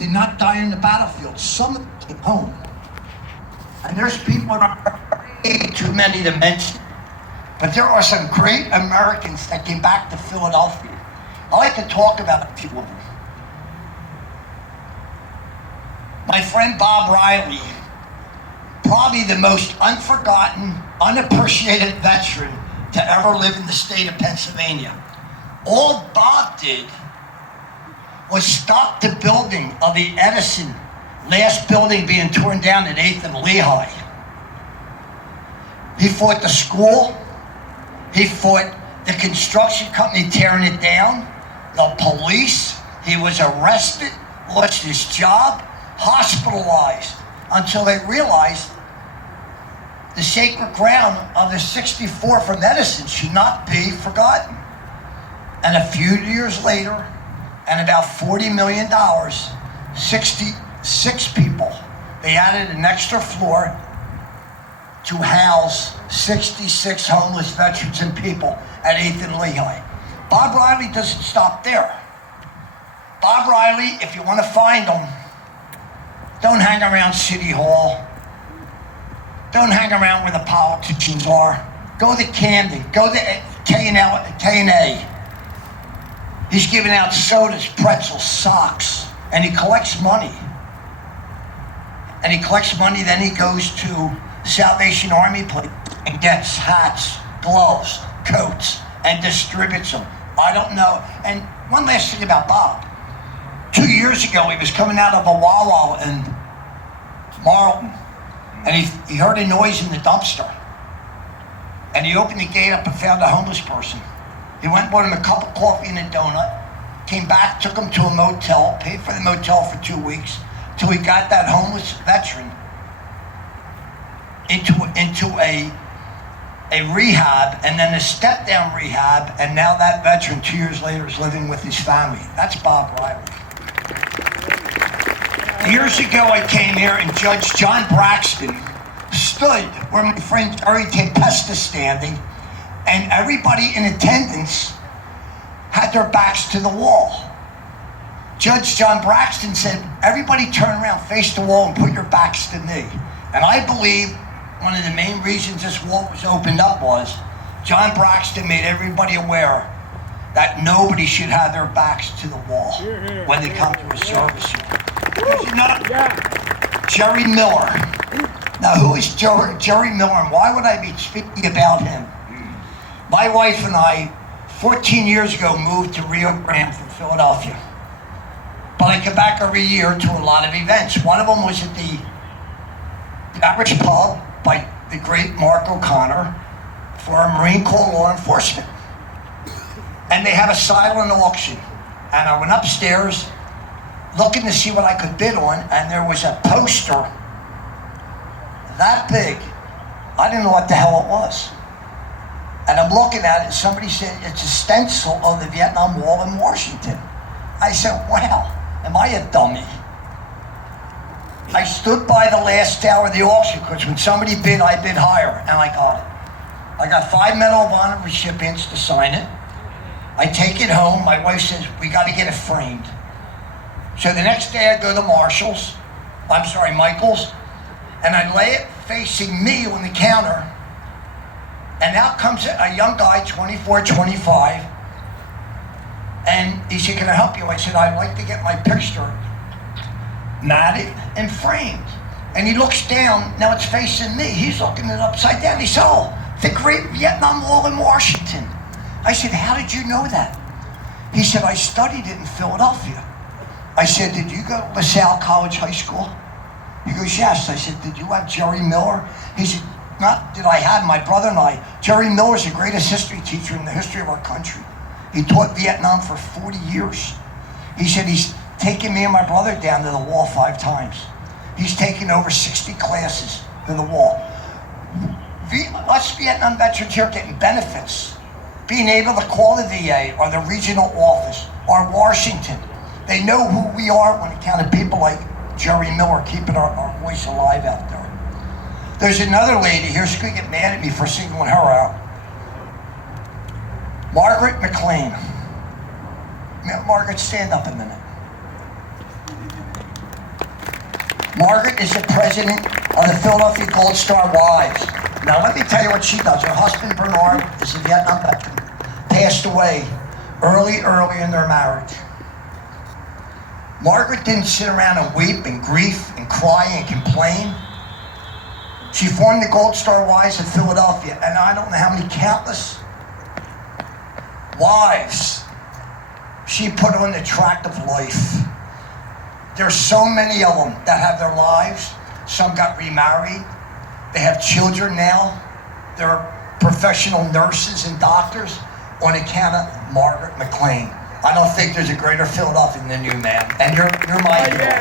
did not die in the battlefield. Some of them came home. And there's people in our age, too many to mention, but there are some great Americans that came back to Philadelphia. I like to talk about a few of them. My friend Bob Riley, probably the most unforgotten, unappreciated veteran to ever live in the state of Pennsylvania. All Bob did was stop the building of the Edison, last building being torn down at 8th and Lehigh. He fought the school, he fought the construction company tearing it down, the police. He was arrested, lost his job, hospitalized, until they realized the sacred ground of the 64 from Edison should not be forgotten. And a few years later, and about $40 million, 66 people, they added an extra floor to house 66 homeless veterans and people at 8th and Lehigh. Bob Riley doesn't stop there. Bob Riley, if you want to find him, don't hang around City Hall. Don't hang around where the politicians are. Go to Camden. Go to K&A. He's giving out sodas, pretzels, socks, and he collects money. And he collects money, then he goes to Salvation Army place and gets hats, gloves, coats, and distributes them. I don't know. And one last thing about Bob. 2 years ago, he was coming out of a Wawa in Marlton, and he heard a noise in the dumpster. And he opened the gate up and found a homeless person. He went and bought him a cup of coffee and a donut, came back, took him to a motel, paid for the motel for 2 weeks, till he got that homeless veteran into a rehab, and then a step-down rehab, and now that veteran 2 years later is living with his family. That's Bob Riley. Years ago I came here and Judge John Braxton stood where my friend Jerry Tempesta is standing, and everybody in attendance had their backs to the wall. Judge John Braxton said, everybody turn around, face the wall, and put your backs to me. And I believe one of the main reasons this wall was opened up was John Braxton made everybody aware that nobody should have their backs to the wall when they come to a service. There's another, Jerry Miller. Now, who is Jerry Miller, and why would I be speaking about him? My wife and I, 14 years ago, moved to Rio Grande from Philadelphia. But I come back every year to a lot of events. One of them was at the Irish Pub by the great Mark O'Connor for our Marine Corps law enforcement. And they have a silent auction. And I went upstairs looking to see what I could bid on, and there was a poster that big. I didn't know what the hell it was. And I'm looking at it, and somebody said, it's a stencil of the Vietnam Wall in Washington. I said, wow, am I a dummy? I stood by the last hour of the auction, because when somebody bid, I bid higher, and I got it. I got 5 Medal of Honor recipients to sign it. I take it home. My wife says, we got to get it framed. So the next day I go to Michael's, and I lay it facing me on the counter, and out comes a young guy, 24, 25, and he said, can I help you? I said, I'd like to get my picture matted and framed. And he looks down, now it's facing me. He's looking it upside down. He said, oh, the great Vietnam Wall in Washington. I said, how did you know that? He said, I studied it in Philadelphia. I said, did you go to LaSalle College High School? He goes, yes. I said, did you have Jerry Miller? He said, not did I have, my brother and I. Jerry Miller's the greatest history teacher in the history of our country. He taught Vietnam for 40 years. He said he's taken me and my brother down to the wall 5 times. He's taken over 60 classes to the wall. Us Vietnam veterans here getting benefits, being able to call the VA or the regional office or Washington. They know who we are when it counts to people like Jerry Miller keeping our voice alive out there. There's another lady here, she's going to get mad at me for singling her out. Margaret McLean. Margaret, stand up a minute. Margaret is the president of the Philadelphia Gold Star Wives. Now let me tell you what she does. Her husband Bernard is a Vietnam veteran, passed away early in their marriage. Margaret didn't sit around and weep and grief and cry and complain. She formed the Gold Star Wives of Philadelphia, and I don't know how many countless wives she put on the track of life. There's so many of them that have their lives. Some got remarried. They have children now. They're professional nurses and doctors on account of Margaret McLean. I don't think there's a greater Philadelphian than you, man. And you're my hero.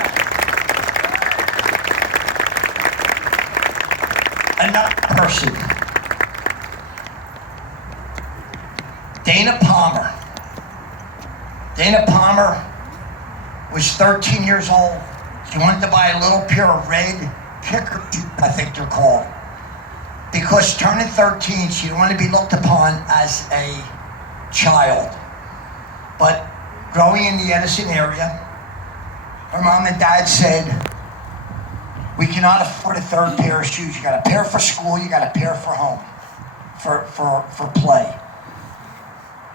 Another person, Dana Palmer. Dana Palmer was 13 years old. She wanted to buy a little pair of red kicker, I think they're called. Because turning 13, she didn't want to be looked upon as a child. But growing in the Edison area, her mom and dad said, we cannot afford a third pair of shoes. You got a pair for school, you got a pair for home, for play.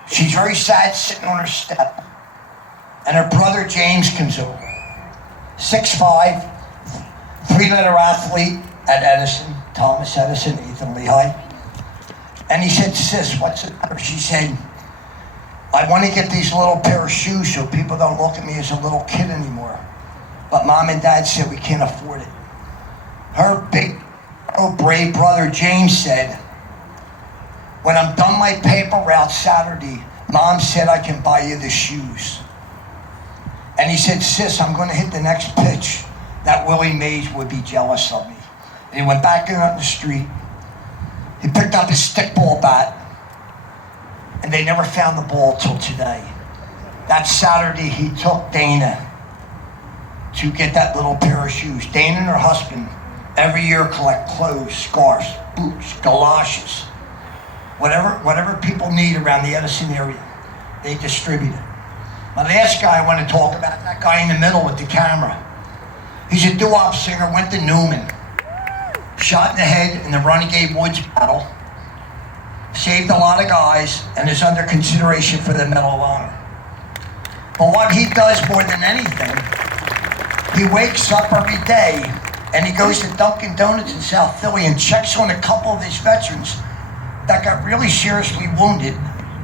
She's very sad sitting on her step. And her brother James comes over. 6'5", three-letter athlete at Edison, Thomas Edison, Ethan Lehigh. And he said, sis, what's the matter? She said, I want to get these little pair of shoes so people don't look at me as a little kid anymore. But mom and dad said we can't afford it. Her big, brave brother James said, when I'm done my paper route Saturday, mom said I can buy you the shoes. And he said, sis, I'm going to hit the next pitch. That Willie Mays would be jealous of me. And he went back out in the street. He picked up his stickball bat. And they never found the ball till today. That Saturday, he took Dana to get that little pair of shoes. Dana and her husband every year collect clothes, scarves, boots, galoshes, whatever people need around the Edison area, they distribute it. My last guy I want to talk about, that guy in the middle with the camera. He's a doo-wop singer, went to Newman, shot in the head in the Renegade Woods battle, saved a lot of guys, and is under consideration for the Medal of Honor. But what he does more than anything, he wakes up every day and he goes to Dunkin' Donuts in South Philly and checks on a couple of his veterans that got really seriously wounded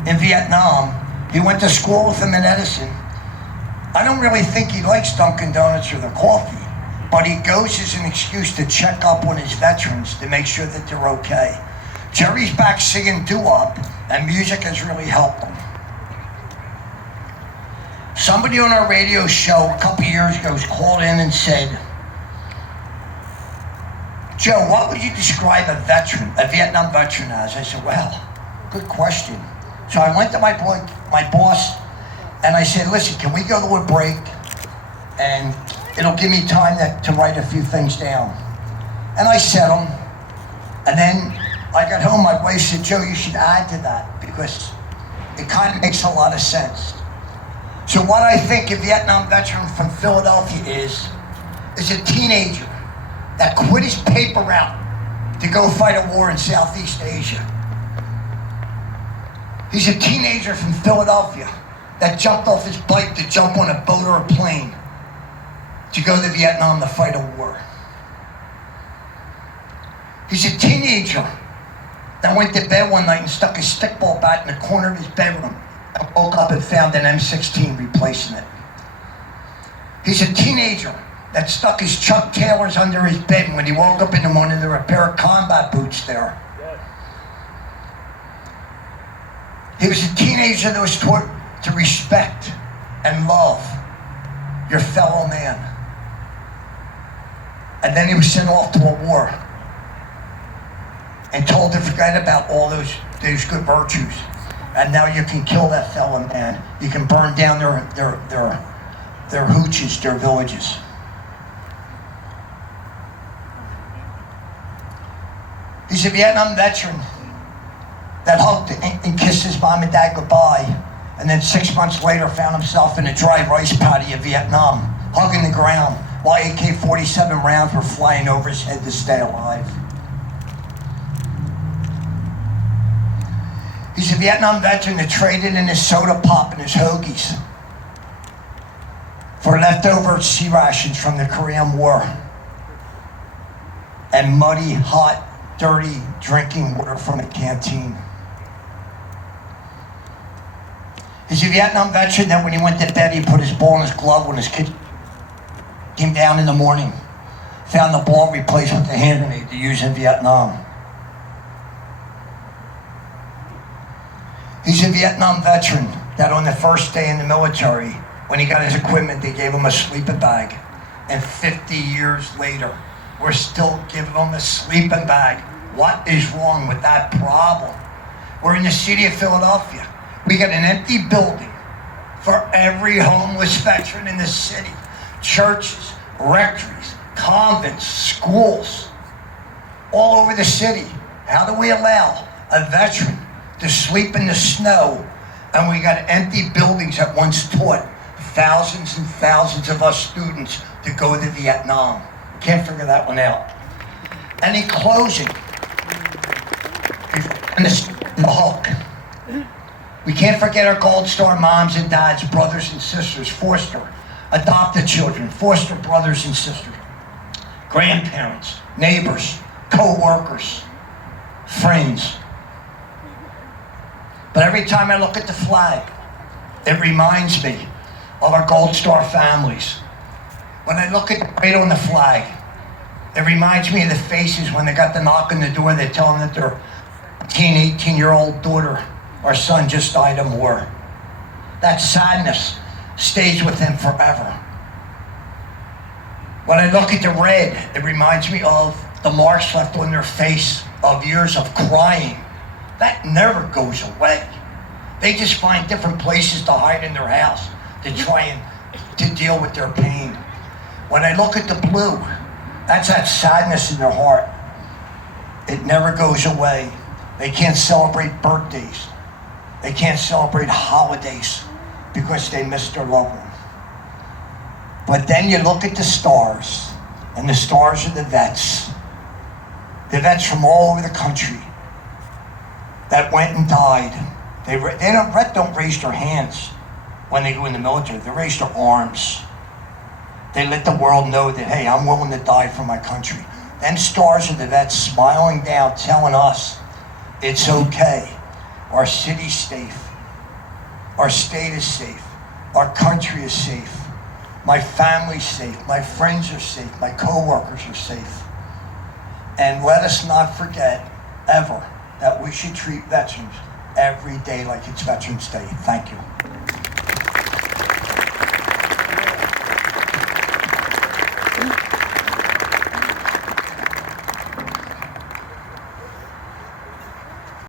in Vietnam. He went to school with them in Edison. I don't really think he likes Dunkin' Donuts or the coffee, but he goes as an excuse to check up on his veterans to make sure that they're okay. Jerry's back singing doo-wop, and music has really helped him. Somebody on our radio show a couple years ago called in and said, Joe, what would you describe a Vietnam veteran as? I said, well, good question. So I went to my boss, and I said, listen, can we go to a break? And it'll give me time to write a few things down. And I said them, and then I got home, my wife said, Joe, you should add to that because it kind of makes a lot of sense. So what I think a Vietnam veteran from Philadelphia is a teenager that quit his paper route to go fight a war in Southeast Asia. He's a teenager from Philadelphia that jumped off his bike to jump on a boat or a plane to go to Vietnam to fight a war. He's a teenager that went to bed one night and stuck his stickball bat in the corner of his bedroom and woke up and found an M16 replacing it. He's a teenager that stuck his Chuck Taylors under his bed, and when he woke up in the morning, there were a pair of combat boots there. He was a teenager that was taught to respect and love your fellow man. And then he was sent off to a war and told to forget about all those good virtues. And now you can kill that fellow man. You can burn down their hooches, their villages. He's a Vietnam veteran that hugged and kissed his mom and dad goodbye, and then 6 months later found himself in a dry rice paddy of Vietnam, hugging the ground, while AK-47 rounds were flying over his head to stay alive. He's a Vietnam veteran that traded in his soda pop and his hoagies for leftover sea rations from the Korean War and muddy, hot, dirty drinking water from a canteen. He's a Vietnam veteran that when he went to bed, he put his ball in his glove when his kid came down in the morning, found the ball replaced with the hand grenade they used in Vietnam. He's a Vietnam veteran that on the first day in the military, when he got his equipment, they gave him a sleeping bag. And 50 years later, we're still giving him a sleeping bag. What is wrong with that problem? We're in the city of Philadelphia. We got an empty building for every homeless veteran in the city. Churches, rectories, convents, schools, all over the city. How do we allow a veteran to sleep in the snow, and we got empty buildings that once taught thousands and thousands of us students to go to Vietnam? Can't figure that one out. And in closing, the Hulk, we can't forget our Gold Star moms and dads, brothers and sisters, foster, adopted children, foster brothers and sisters, grandparents, neighbors, co-workers, friends. But every time I look at the flag, it reminds me of our Gold Star families. When I look at the cradle on the flag, it reminds me of the faces when they got the knock on the door, they tell them that their 18-year-old daughter or son just died of war. That sadness stays with them forever. When I look at the red, it reminds me of the marks left on their face of years of crying. That never goes away. They just find different places to hide in their house to try and to deal with their pain. When I look at the blue, that's that sadness in their heart. It never goes away. They can't celebrate birthdays. They can't celebrate holidays because they missed their loved one. But then you look at the stars, and the stars are the vets from all over the country that went and died. They don't raise their hands when they go in the military. They raise their arms. They let the world know that, hey, I'm willing to die for my country. Them stars are the vets smiling down, telling us it's okay. Our city's safe. Our state is safe. Our country is safe. My family's safe. My friends are safe. My co-workers are safe. And let us not forget, ever, that we should treat veterans every day like it's Veterans Day. Thank you.